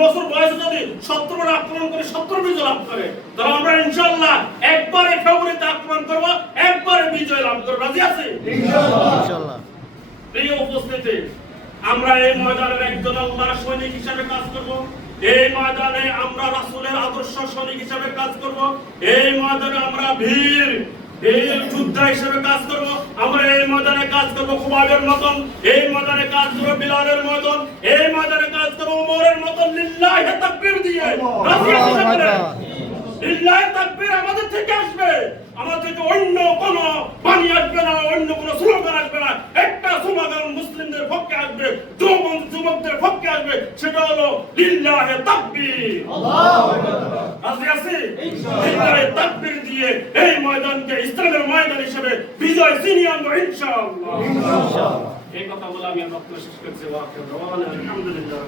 বছর বয়সে যদি 70 বার আক্রমণ করে 70 বিজয় লাভ করে, তাহলে আমরা ইনশাআল্লাহ একবারে ফেব্রুয়ারিতে আক্রমণ করব, একবারে বিজয় লাভ করব। রাজি আছি ইনশাআল্লাহ। প্রিয় উপস্থিতি, আমরা এই ময়দানের একজন আল্লাহর সৈনিক হিসেবে কাজ করব। এই ময়দানে আমরা রাসূলের আদর্শ সৈনিক হিসেবে কাজ করব। এই ময়দানে আমরা বীর এই যোদ্ধা হিসেবে কাজ করব। আমরা এই ময়দানে কাজ করব খুবাবের মতন, এই ময়দানে কাজ করব বিলালের মতন, এই ময়দানে কাজ করব ওমরের মতন। লিল্লাহি তাকবীর দিয়ে লিল্লাহি তাকবীর আমাদের থেকে আসবে, আমাদের থেকে অন্য কোনো বাণী আসবে না, অন্য কোনো স্লোগান আসবে না। একটা স্লোগান মুসলিমদের পক্ষে আসবে, যুবকদের পক্ষে আসবে, সেটা হলো লিল্লাহি তাকবীর। আল্লাহু আকবার। রাজি আছি ইনশাআল্লাহ। লিল্লাহি তাকবীর দিয়ে এই ময়দানকে ইসলামের ময়দান হিসেবে বিজয় ছিনিয়ে আনবো ইনশাআল্লাহ। এই কথা বলে আমি আমার বক্তব্য শেষ করছি। ওয়া আলহামদুলিল্লাহ।